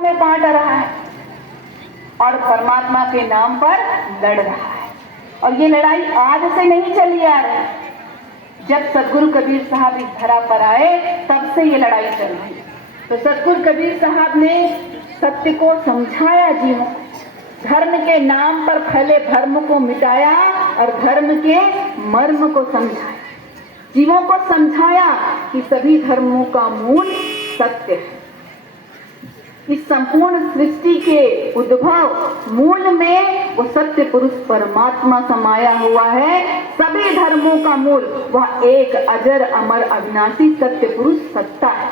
में बांट रहा है और परमात्मा के नाम पर लड़ रहा है। और ये लड़ाई आज से नहीं चली आ रही। जब सदगुरु कबीर साहब इस धरा पर आए तब से ये लड़ाई चल रही। तो सदगुरु कबीर साहब ने सत्य को समझाया, जीवों को धर्म के नाम पर फैले भ्रम को मिटाया और धर्म के मर्म को समझाया। जीवों को समझाया कि सभी धर्मों का मूल सत्य है। इस संपूर्ण सृष्टि के उद्भव मूल में वो सत्य पुरुष परमात्मा समाया हुआ है। सभी धर्मों का मूल वह एक अजर अमर अविनाशी सत्य पुरुष सत्ता है।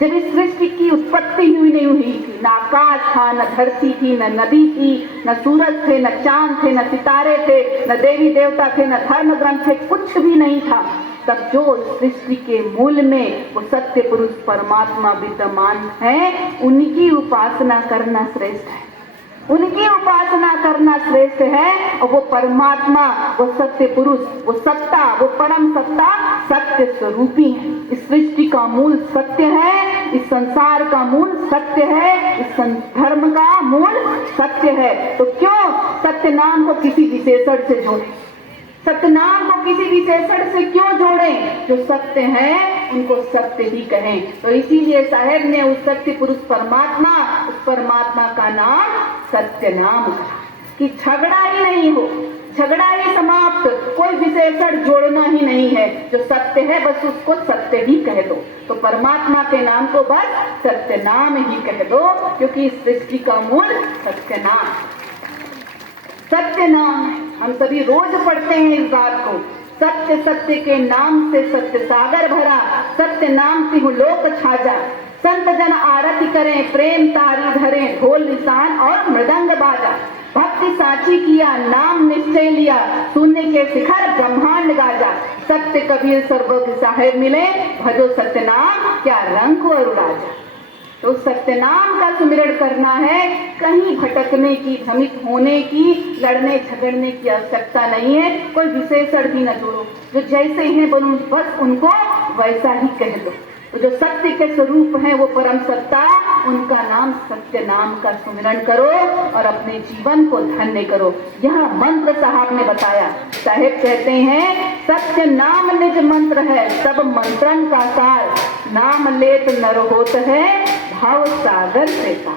जब इस सृष्टि की उत्पत्ति हुई नहीं हुई थी, न आकाश था, न धरती थी, न नदी थी, न सूरज थे, न चांद थे, न सितारे थे, न देवी देवता थे, न धर्म ग्रंथ थे, कुछ भी नहीं था। तब जो सृष्टि के मूल में वो सत्य पुरुष परमात्मा विद्यमान है, उनकी उपासना करना श्रेष्ठ है। उनकी उपासना करना श्रेष्ठ है। और वो परमात्मा, वो सत्य पुरुष, वो सत्ता, वो परम सत्ता सत्य स्वरूपी है। इस सृष्टि का मूल सत्य है, इस संसार का मूल सत्य है, इस धर्म का मूल सत्य है। तो क्यों सत्य नाम को किसी विशेषण से जोड़े? सत्य नाम को किसी विशेषण से क्यों जोड़ें? जो सत्य है उनको सत्य ही कहें। तो इसीलिए साहेब ने उस सत्य पुरुष परमात्मा, उस परमात्मा का नाम सत्य नाम कहा कि झगड़ा ही नहीं हो, झगड़ा ही समाप्त, कोई विशेषण जोड़ना ही नहीं है। जो सत्य है बस उसको सत्य ही कह दो। तो परमात्मा के नाम को बस सत्य नाम ही कह दो, क्योंकि इस सृष्टि का मूल सत्य नाम, सत्य नाम है। हम सभी रोज पढ़ते हैं इस बात को। सत्य सत्य के नाम से सत्य सागर भरा, सत्य नाम तिहु लोक छाजा। संत जन आरती करें, प्रेम तारी धरें, ढोल निशान और मृदंग बाजा। भक्ति साची किया, नाम निश्चय लिया, शून्य के शिखर ब्रह्मांड गाजा। सत्य कबीर सर्वज्ञ साहेब मिले, भजो सत्य नाम क्या रंग और राजा। तो सत्य नाम का सुमिरन करना है। कहीं भटकने की, भ्रमित होने की, लड़ने झगड़ने की आवश्यकता नहीं है। कोई विशेषण भी न जोड़ो, जो जैसे हैं बस उनको वैसा ही कह दो। तो जो सत्य के स्वरूप है वो परम सत्ता, उनका नाम सत्य नाम का सुमिरन करो और अपने जीवन को धन्य करो। यह मंत्र साहब ने बताया। साहेब कहते हैं सत्य नाम निज मंत्र है, सब मंत्रन का सार। नाम लेत नर होत है, भाव सागर से का।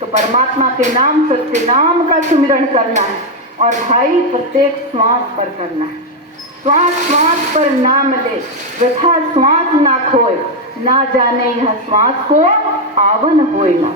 तो परमात्मा के नाम सत्य नाम का सुमिरन करना है और भाई प्रत्येक श्वास पर करना है। श्वास श्वास पर नाम ले, वृथा श्वास ना खोए, ना जाने यह श्वास को आवन होए ना।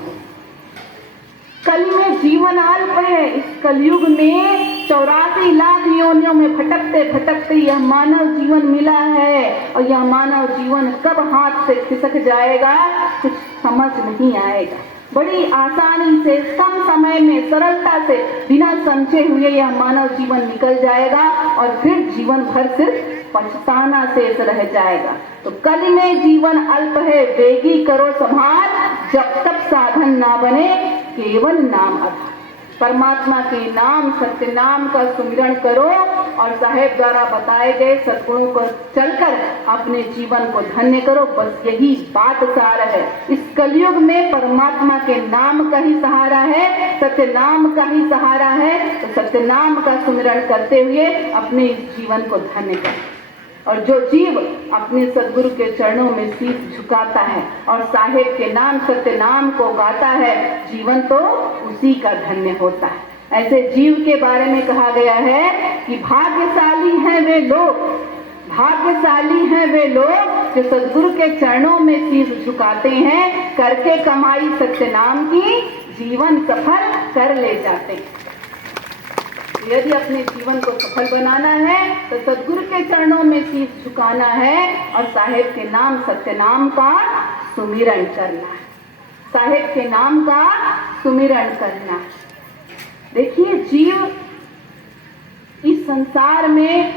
कली में जीवन अल्प है। इस कलयुग में 84 लाख योनियों में भटकते भटकते यह मानव जीवन मिला है। और यह मानव जीवन कब हाथ से खिसक जाएगा कुछ समझ नहीं आएगा। बड़ी आसानी से, कम समय में, सरलता से, बिना समझे हुए यह मानव जीवन निकल जाएगा और फिर जीवन भर सिर्फ पछताना शेष रह जाएगा। तो कली में जीवन अल्प है, वेगी करो संभाल, जब तक साधन ना बने केवल नाम आधार। परमात्मा के नाम सत्य नाम का सुमिरन करो और साहेब द्वारा बताए गए सद्गुणों को चलकर अपने जीवन को धन्य करो। बस यही बात सार है। इस कलयुग में परमात्मा के नाम का ही सहारा है, सत्य नाम का ही सहारा है। तो सत्य नाम का सुमिरन करते हुए अपने इस जीवन को धन्य करो। और जो जीव अपने सद्गुरु के चरणों में शीश झुकाता है और साहेब के नाम सत्य नाम को गाता है, जीवन तो उसी का धन्य होता है। ऐसे जीव के बारे में कहा गया है कि भाग्यशाली हैं वे लोग, भाग्यशाली हैं वे लोग जो सद्गुरु के चरणों में शीश झुकाते हैं, करके कमाई सत्य नाम की, जीवन सफल कर ले जाते हैं। यदि अपने जीवन को सफल बनाना है तो सद्गुरु के चरणों में शीश झुकाना है और साहेब के नाम सत्य नाम का सुमिरन करना है। साहेब के नाम का सुमिरन करना है। देखिए जीव इस संसार में